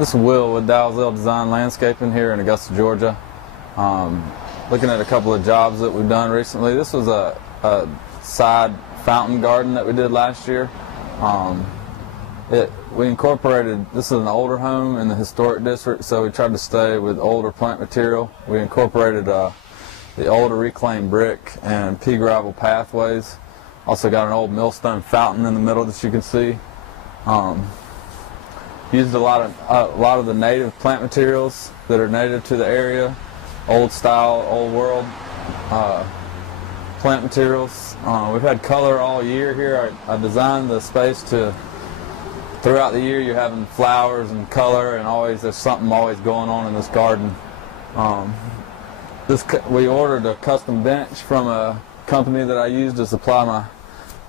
This is Will with Dalzell Design Landscaping here in Augusta, Georgia. Looking at a couple of jobs that we've done recently. This was a side fountain garden that we did last year. We incorporated, this is an older home in the historic district, so we tried to stay with older plant material. We incorporated the older reclaimed brick and pea gravel pathways. Also got an old millstone fountain in the middle that you can see. Used a lot of the native plant materials that are native to the area, old style, old world plant materials. We've had color all year here. I designed the space to, throughout the year you're having flowers and color, and there's something always going on in this garden. We ordered a custom bench from a company that I use to supply my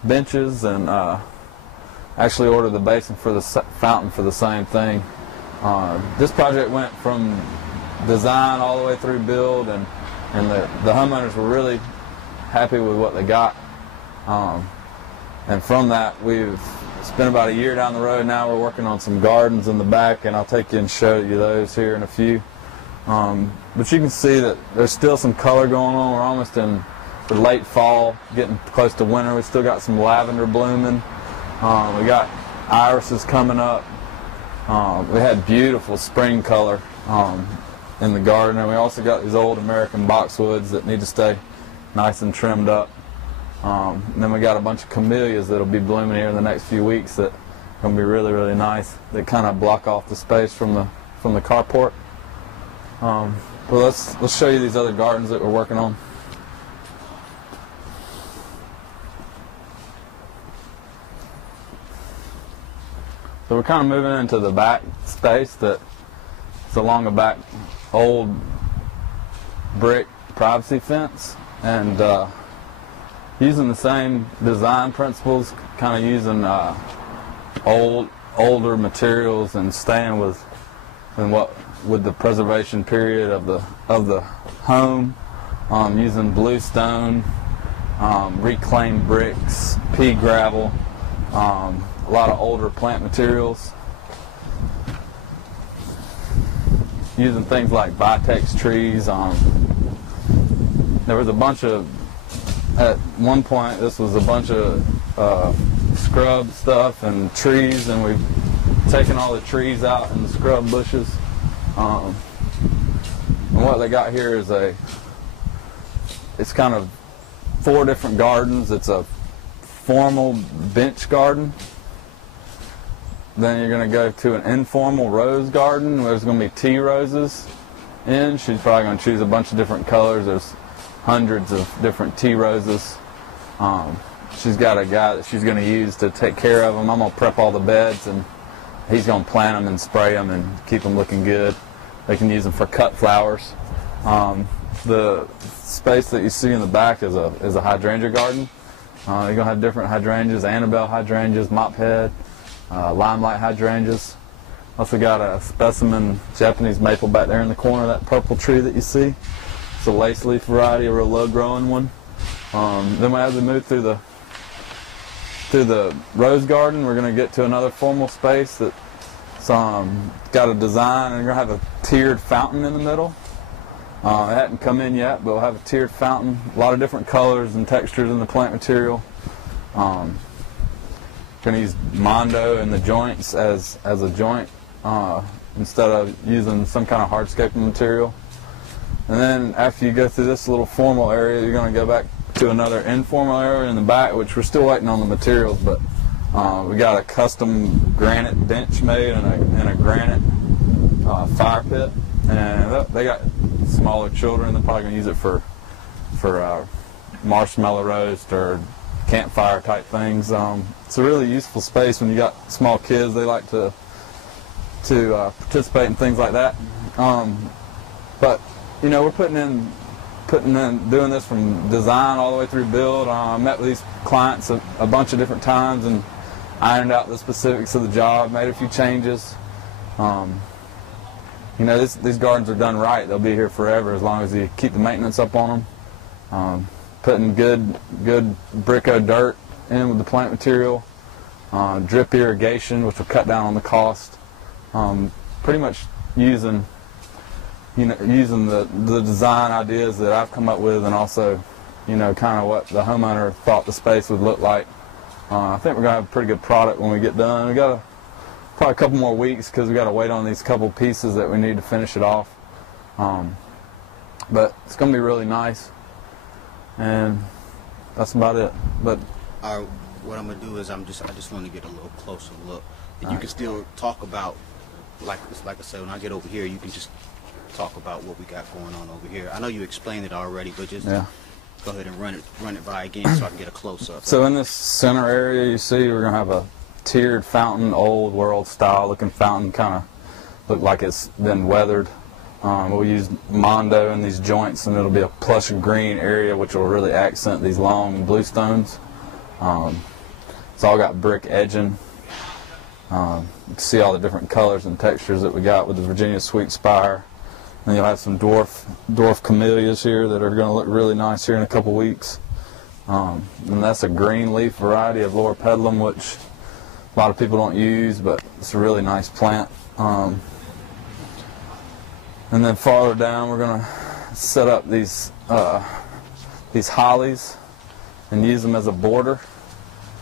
benches, and actually ordered the basin for the fountain for the same thing. This project went from design all the way through build, and the homeowners were really happy with what they got. And from that, we've spent about a year down the road. Now we're working on some gardens in the back, and I'll take you and show you those here in a few. But you can see that there's still some color going on. We're almost in the late fall, getting close to winter. We still got some lavender blooming. We got irises coming up. We had beautiful spring color in the garden, and we also got these old American boxwoods that need to stay nice and trimmed up. And then we got a bunch of camellias that'll be blooming here in the next few weeks that are going to be really, really nice. They kind of block off the space from the carport. Well, let's show you these other gardens that we're working on. So we're kind of moving into the back space that's along a back old brick privacy fence, and using the same design principles, kind of using older materials and staying with the preservation period of the home, using bluestone, reclaimed bricks, pea gravel. A lot of older plant materials, using things like vitex trees. There was a bunch of, at one point this was a bunch of scrub stuff and trees, and we've taken all the trees out and the scrub bushes. And what they got here is it's kind of 4 different gardens. It's a formal bench garden. Then you're going to go to an informal rose garden where there's going to be tea roses in. She's probably going to choose a bunch of different colors. There's hundreds of different tea roses. She's got a guy that she's going to use to take care of them. I'm going to prep all the beds, and he's going to plant them and spray them and keep them looking good. They can use them for cut flowers. The space that you see in the back is a hydrangea garden. You're going to have different hydrangeas, Annabelle hydrangeas, mophead, limelight hydrangeas. Also got a specimen Japanese maple back there in the corner, that purple tree that you see. It's a lace leaf variety, a real low growing one. Then as we move through the rose garden, we're going to get to another formal space that's got a design, and you're going to have a tiered fountain in the middle. It hadn't come in yet, but we'll have a tiered fountain. A lot of different colors and textures in the plant material. Going to use Mondo in the joints as a joint instead of using some kind of hardscaping material. And then after you go through this little formal area, you're going to go back to another informal area in the back, which we're still waiting on the materials, but we got a custom granite bench made and a granite fire pit. And they got smaller children. They're probably going to use it for marshmallow roast or campfire type things. It's a really useful space when you got small kids. They like to participate in things like that. But you know, we're doing this from design all the way through build. I met with these clients a bunch of different times and ironed out the specifics of the job, made a few changes. You know, these gardens are done right. They'll be here forever as long as you keep the maintenance up on them. Putting good bricko dirt in with the plant material, drip irrigation, which will cut down on the cost. pretty much using the design ideas that I've come up with, and also kind of what the homeowner thought the space would look like. I think we're gonna have a pretty good product when we get done. We got probably a couple more weeks because we got to wait on these couple pieces that we need to finish it off. But it's gonna be really nice, and that's about it. But what I'm gonna do is I just want to get a little closer look, and you can still talk about, like I said, when I get over here, you can just talk about what we got going on over here. I know you explained it already, but just go ahead and run it by again so I can get a close up. So in this center area, you see, we're gonna have a tiered fountain, old world style looking fountain, kind of look like it's been weathered. We'll use Mondo in these joints, and it'll be a plush green area which will really accent these long bluestones. It's all got brick edging. You can see all the different colors and textures that we got with the Virginia Sweet Spire. And you'll have some dwarf camellias here that are going to look really nice here in a couple weeks. And that's a green leaf variety of loropetalum, which a lot of people don't use, but it's a really nice plant. And then farther down, we're going to set up these hollies and use them as a border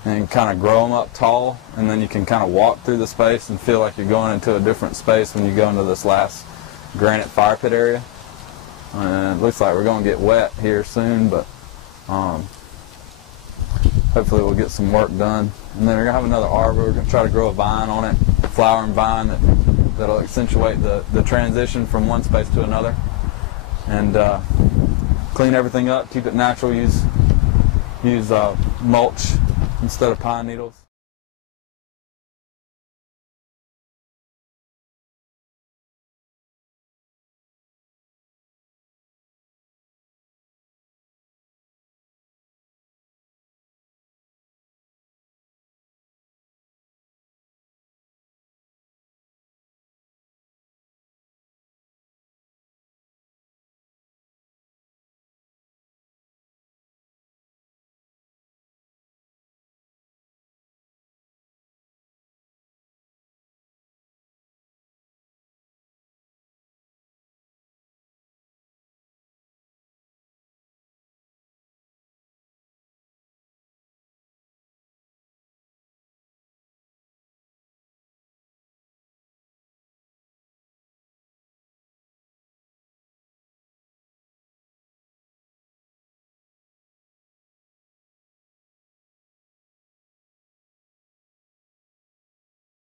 and kind of grow them up tall, and then you can kind of walk through the space and feel like you're going into a different space when you go into this last granite fire pit area. And it looks like we're going to get wet here soon, but hopefully we'll get some work done. And then we're going to have another arbor. We're going to try to grow a vine on it, a flowering vine that'll accentuate the transition from one space to another. And clean everything up, keep it natural, use mulch instead of pine needles.